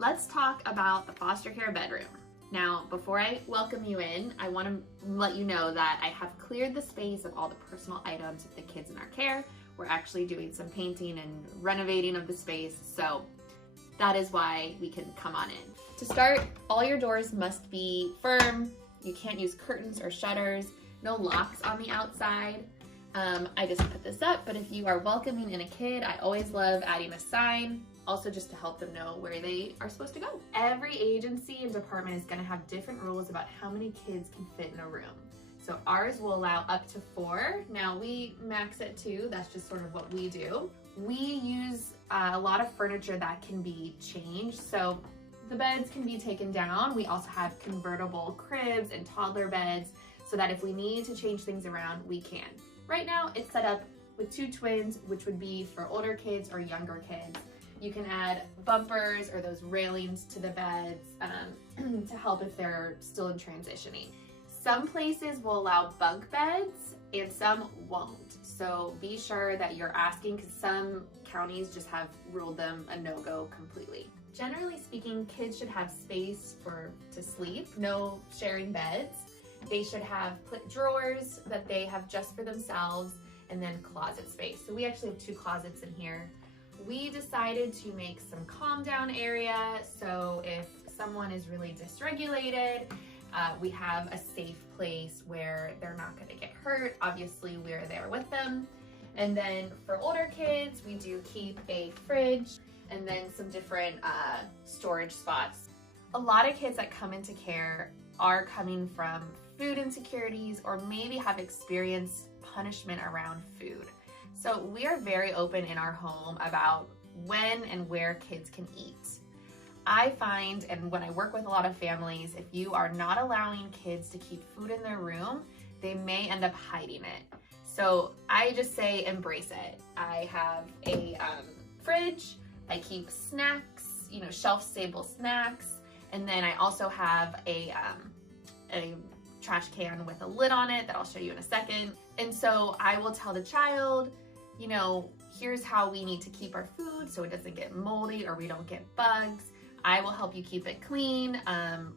let's talk about the foster care bedroom. Now, before I welcome you in, I want to let you know that I have cleared the space of all the personal items of the kids in our care. We're actually doing some painting and renovating of the space, so that is why we can come on in. To start, all your doors must be firm. You can't use curtains or shutters, no locks on the outside. I just put this up, but if you are welcoming in a kid, I always love adding a sign, also just to help them know where they are supposed to go. Every agency and department is gonna have different rules about how many kids can fit in a room. So ours will allow up to 4. Now we max at 2, that's just sort of what we do. We use a lot of furniture that can be changed, so the beds can be taken down. We also have convertible cribs and toddler beds so that if we need to change things around, we can. Right now it's set up with 2 twins, which would be for older kids or younger kids. You can add bumpers or those railings to the beds to help if they're still in transitioning. Some places will allow bunk beds and some won't. So be sure that you're asking, because some counties just have ruled them a no-go completely. Generally speaking, kids should have space to sleep, no sharing beds. They should have drawers that they have just for themselves, and then closet space. So we actually have 2 closets in here. We decided to make some calm down area, so if someone is really dysregulated, we have a safe place where they're not gonna get hurt. Obviously, we're there with them. And then for older kids, we do keep a fridge and then some different storage spots. A lot of kids that come into care are coming from food insecurities or maybe have experienced punishment around food. So we are very open in our home about when and where kids can eat. I find, and when I work with a lot of families, if you are not allowing kids to keep food in their room, they may end up hiding it. So I just say embrace it. I have a fridge, I keep snacks, shelf-stable snacks, and then I also have a trash can with a lid on it that I'll show you in a second. And so I will tell the child, here's how we need to keep our food so it doesn't get moldy or we don't get bugs. I will help you keep it clean,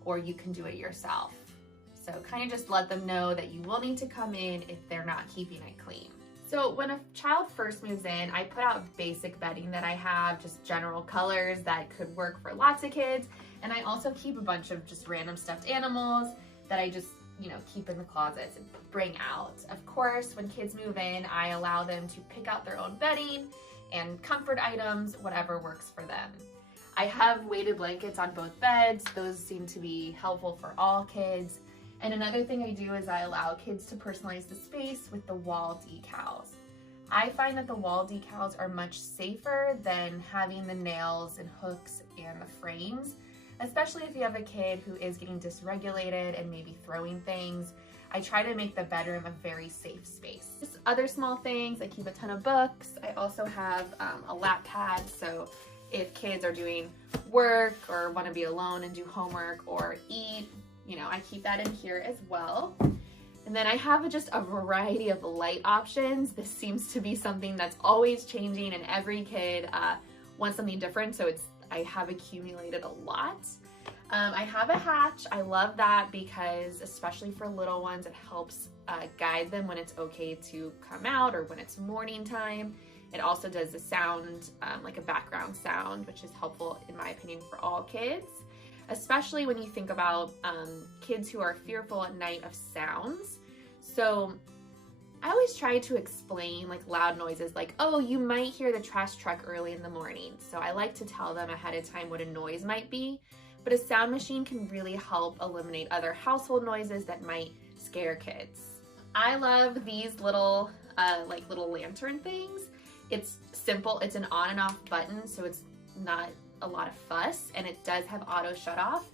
or you can do it yourself. So kind of just let them know that you will need to come in if they're not keeping it clean. So when a child first moves in, I put out basic bedding that I have, just general colors that could work for lots of kids. And I also keep a bunch of just random stuffed animals that I just keep in the closets and bring out. Of course, when kids move in, I allow them to pick out their own bedding and comfort items, whatever works for them. I have weighted blankets on both beds. Those seem to be helpful for all kids. And another thing I do is I allow kids to personalize the space with the wall decals. I find that the wall decals are much safer than having the nails and hooks and the frames, especially if you have a kid who is getting dysregulated and maybe throwing things. I try to make the bedroom a very safe space. Just other small things, I keep a ton of books. I also have a lap pad, so if kids are doing work or want to be alone and do homework or eat, I keep that in here as well. And then I have just a variety of light options. This seems to be something that's always changing, and every kid wants something different, so I have accumulated a lot. I have a hatch. I love that because, especially for little ones, it helps guide them when it's okay to come out or when it's morning time. It also does the sound, like a background sound, which is helpful in my opinion for all kids, especially when you think about kids who are fearful at night of sounds. So I always try to explain like loud noises, like, oh, you might hear the trash truck early in the morning. So I like to tell them ahead of time what a noise might be, but a sound machine can really help eliminate other household noises that might scare kids. I love these little lantern things. It's simple, it's an on and off button, so it's not a lot of fuss, and it does have auto shut off.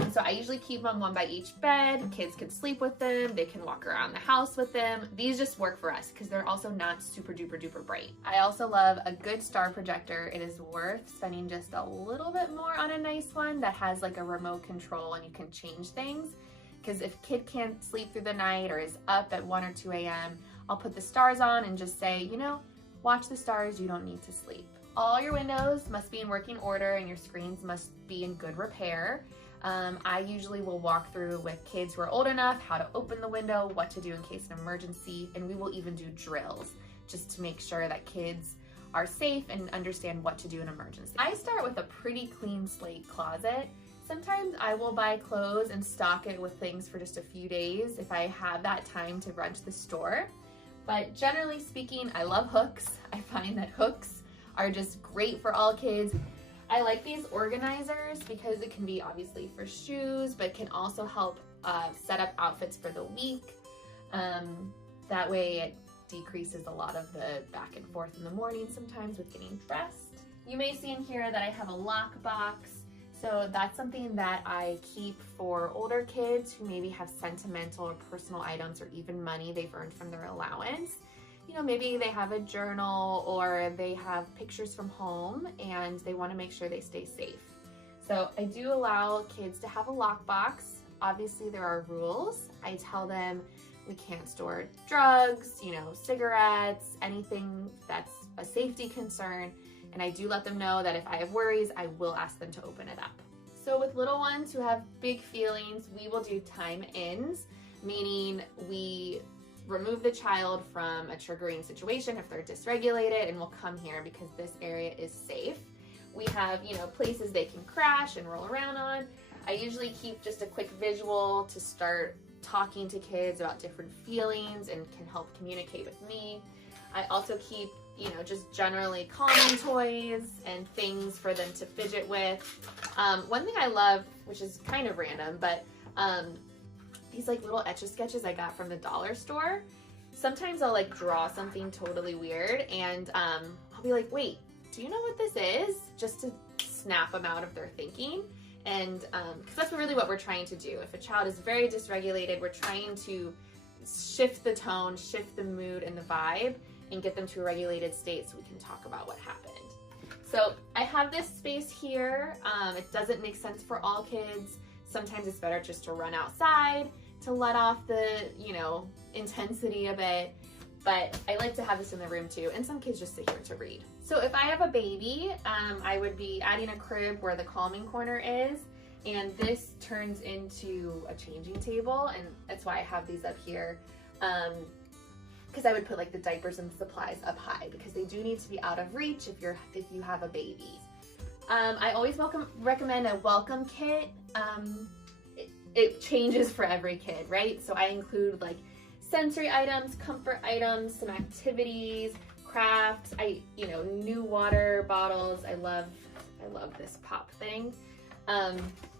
And so I usually keep them one by each bed. Kids can sleep with them, they can walk around the house with them. These just work for us because they're also not super duper duper bright. I also love a good star projector. It is worth spending just a little bit more on a nice one that has like a remote control and you can change things. Because if kid can't sleep through the night or is up at 1 or 2 a.m., I'll put the stars on and just say, watch the stars, you don't need to sleep. All your windows must be in working order and your screens must be in good repair. I usually will walk through with kids who are old enough how to open the window, what to do in case of an emergency, and we will even do drills just to make sure that kids are safe and understand what to do in emergency. I start with a pretty clean slate closet. Sometimes I will buy clothes and stock it with things for just a few days if I have that time to run to the store. But generally speaking, I love hooks. I find that hooks are just great for all kids. I like these organizers because it can be obviously for shoes, but can also help set up outfits for the week. That way it decreases a lot of the back and forth in the morning sometimes with getting dressed. You may see in here that I have a lock box. So that's something that I keep for older kids who maybe have sentimental or personal items or even money they've earned from their allowance. You know, maybe they have a journal or they have pictures from home and they want to make sure they stay safe. So I do allow kids to have a lockbox. Obviously there are rules. I tell them we can't store drugs, you know, cigarettes, anything that's a safety concern. And I do let them know that if I have worries, I will ask them to open it up. So with little ones who have big feelings, we will do time-ins, meaning we remove the child from a triggering situation if they're dysregulated and will come here because this area is safe. We have, you know, places they can crash and roll around on. I usually keep just a quick visual to start talking to kids about different feelings and can help communicate with me. I also keep, you know, just generally calming toys and things for them to fidget with. One thing I love, which is kind of random, but these like little Etch-a-Sketches I got from the dollar store. Sometimes I'll like draw something totally weird and I'll be like, wait, do you know what this is? Just to snap them out of their thinking. And because that's really what we're trying to do. If a child is very dysregulated, we're trying to shift the tone, shift the mood and the vibe, and get them to a regulated state so we can talk about what happened. So I have this space here. It doesn't make sense for all kids. Sometimes it's better just to run outside to let off the, you know, intensity a bit. But I like to have this in the room too, and some kids just sit here to read. So if I have a baby, I would be adding a crib where the calming corner is, and this turns into a changing table, and that's why I have these up here. Because I would put like the diapers and supplies up high because they do need to be out of reach if you have a baby. I always recommend a welcome kit. It changes for every kid, right? So I include like sensory items, comfort items, some activities, crafts, new water bottles. I love this pop thing.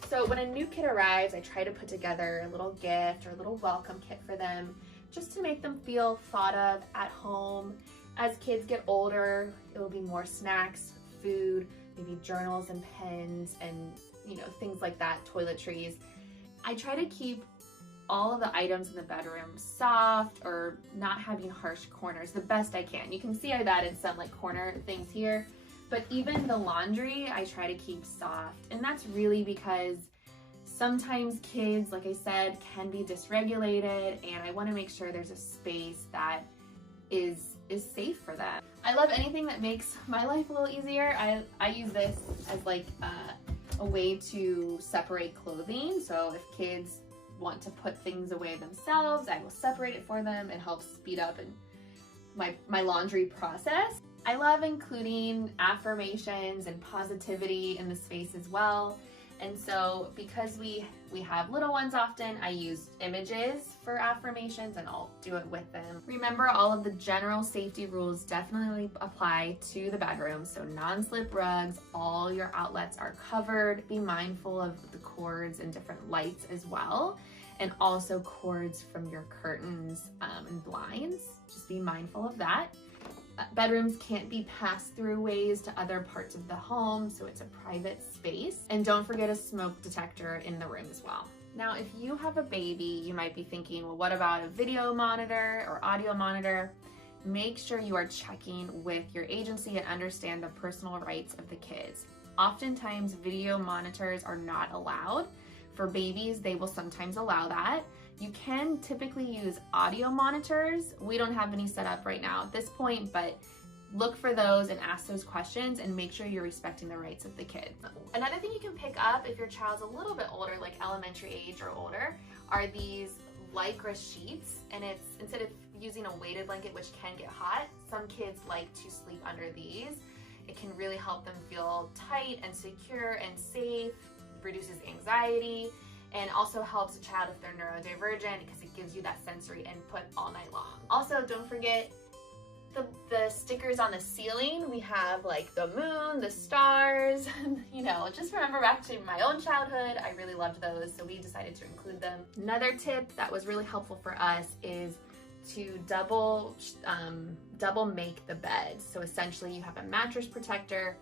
So when a new kid arrives, I try to put together a little gift or a little welcome kit for them, just to make them feel thought of at home. As kids get older, it will be more snacks, food, maybe journals and pens and, you know, things like that, toiletries. I try to keep all of the items in the bedroom soft or not having harsh corners the best I can. You can see I've added some like corner things here, but even the laundry I try to keep soft. And that's really because sometimes kids, like I said, can be dysregulated, and I want to make sure there's a space that is safe for them. I love anything that makes my life a little easier. I use this as like a way to separate clothing. So if kids want to put things away themselves, I will separate it for them and help speed up my laundry process. I love including affirmations and positivity in the space as well. And so because we have little ones often, I use images for affirmations and I'll do it with them. Remember, all of the general safety rules definitely apply to the bedroom. So non-slip rugs, all your outlets are covered. Be mindful of the cords and different lights as well. And also cords from your curtains and blinds. Just be mindful of that. Bedrooms can't be pass-through ways to other parts of the home, so it's a private space. And don't forget a smoke detector in the room as well. Now, if you have a baby, you might be thinking, well, what about a video monitor or audio monitor? Make sure you are checking with your agency and understand the personal rights of the kids. Oftentimes, video monitors are not allowed. For babies, they will sometimes allow that. You can typically use audio monitors. We don't have any set up right now at this point, but look for those and ask those questions and make sure you're respecting the rights of the kids. Another thing you can pick up if your child's a little bit older, like elementary age or older, are these Lycra sheets. And it's, instead of using a weighted blanket, which can get hot, some kids like to sleep under these. It can really help them feel tight and secure and safe, reduces anxiety, and also helps a child if they're neurodivergent because it gives you that sensory input all night long. Also, don't forget the stickers on the ceiling. We have like the moon, the stars, you know, just remember back to my own childhood. I really loved those, so we decided to include them. Another tip that was really helpful for us is to double make the bed. So essentially you have a mattress protector,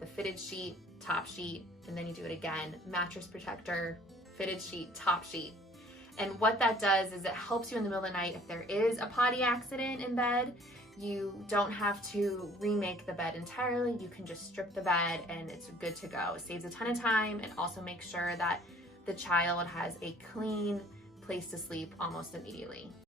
the fitted sheet, top sheet, and then you do it again, mattress protector, fitted sheet, top sheet. And what that does is it helps you in the middle of the night if there is a potty accident in bed. You don't have to remake the bed entirely. You can just strip the bed and it's good to go. It saves a ton of time and also makes sure that the child has a clean place to sleep almost immediately.